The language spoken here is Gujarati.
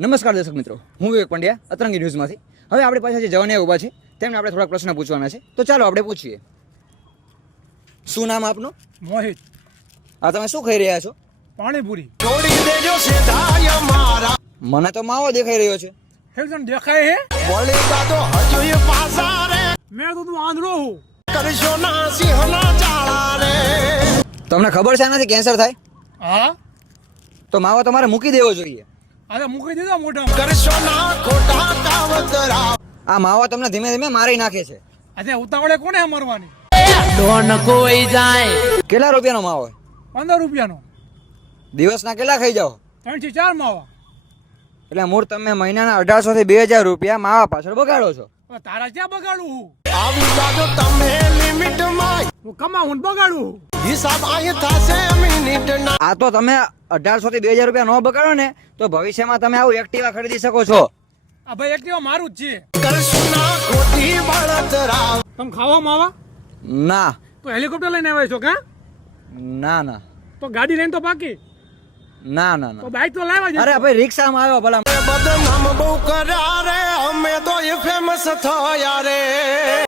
નમસ્કાર દર્શક મિત્રો હું વિવેક પંડ્યા અતરંગી ન્યૂઝમાંથી. હવે આપણી પાસે જે જવાનિયા ઊભા છે તેમને આપણે થોડાક પ્રશ્ન પૂછવાના છે. તો ચાલો આપણે પૂછીએ. શું નામ આપનું? મોહિત. આ તમે શું ખાઈ રહ્યા છો? પાણીપુરી. છોડી દેજો સીધાય મારા. મને તો માવો દેખાઈ રહ્યો છે. હેલ્થન દેખાય હે બોલી તો હજુ પાસા રે. મેં તો તું આંધળો હું. કરશો ના સિંહના ચાળા રે. તમને ખબર છે આનાથી કેન્સર થાય? હા. તો માવો તમારે મૂકી દેવો જોઈએ. આજે મૂકી દીધો મોઢામાં. કરશો ના ખોટા કાવતરા આ માવા તમને ધીમે ધીમે મારી નાખે છે. આજે ઉતાવળે કોને મરવાની? ડોન કોઈ જાય. કેટલા રૂપિયાનો માવો પંદર રૂપિયાનો. દિવસના કેટલા ખાઈ જાઓ? ત્રણથી ચાર માવા. એટલે મૂળ તમે મહિનાના અઢારસો થી બે હજાર રૂપિયા માવા પાછળ બગાડો છો. તારા ક્યાં બગાડું હું? આવી જાજો તમે લિમિટમાં. હું કમાવું બગાડું હિસાબ અહીં થશે આ તો તમે અઢારસો થી બે હજાર રૂપિયા ન બગાડો ને તો ભવિષ્યમાં તમે આવું એક્ટિવા ખરીદી શકો છો. આ ભાઈ એક્ટિવા મારું જ છે. તમે ખાવા માવા ના. તો હેલિકોપ્ટર લઈને આવ્યા છો કા ના ના. તો ગાડી લઈને તો બાકી ના ના ના. બાઈક તો લાવ્યા જ અરે ભાઈ રિક્ષામાં આવ્યો ભલા. બદનામ બહુ કર્યા રે અમે તો ફેમસ થયા રે.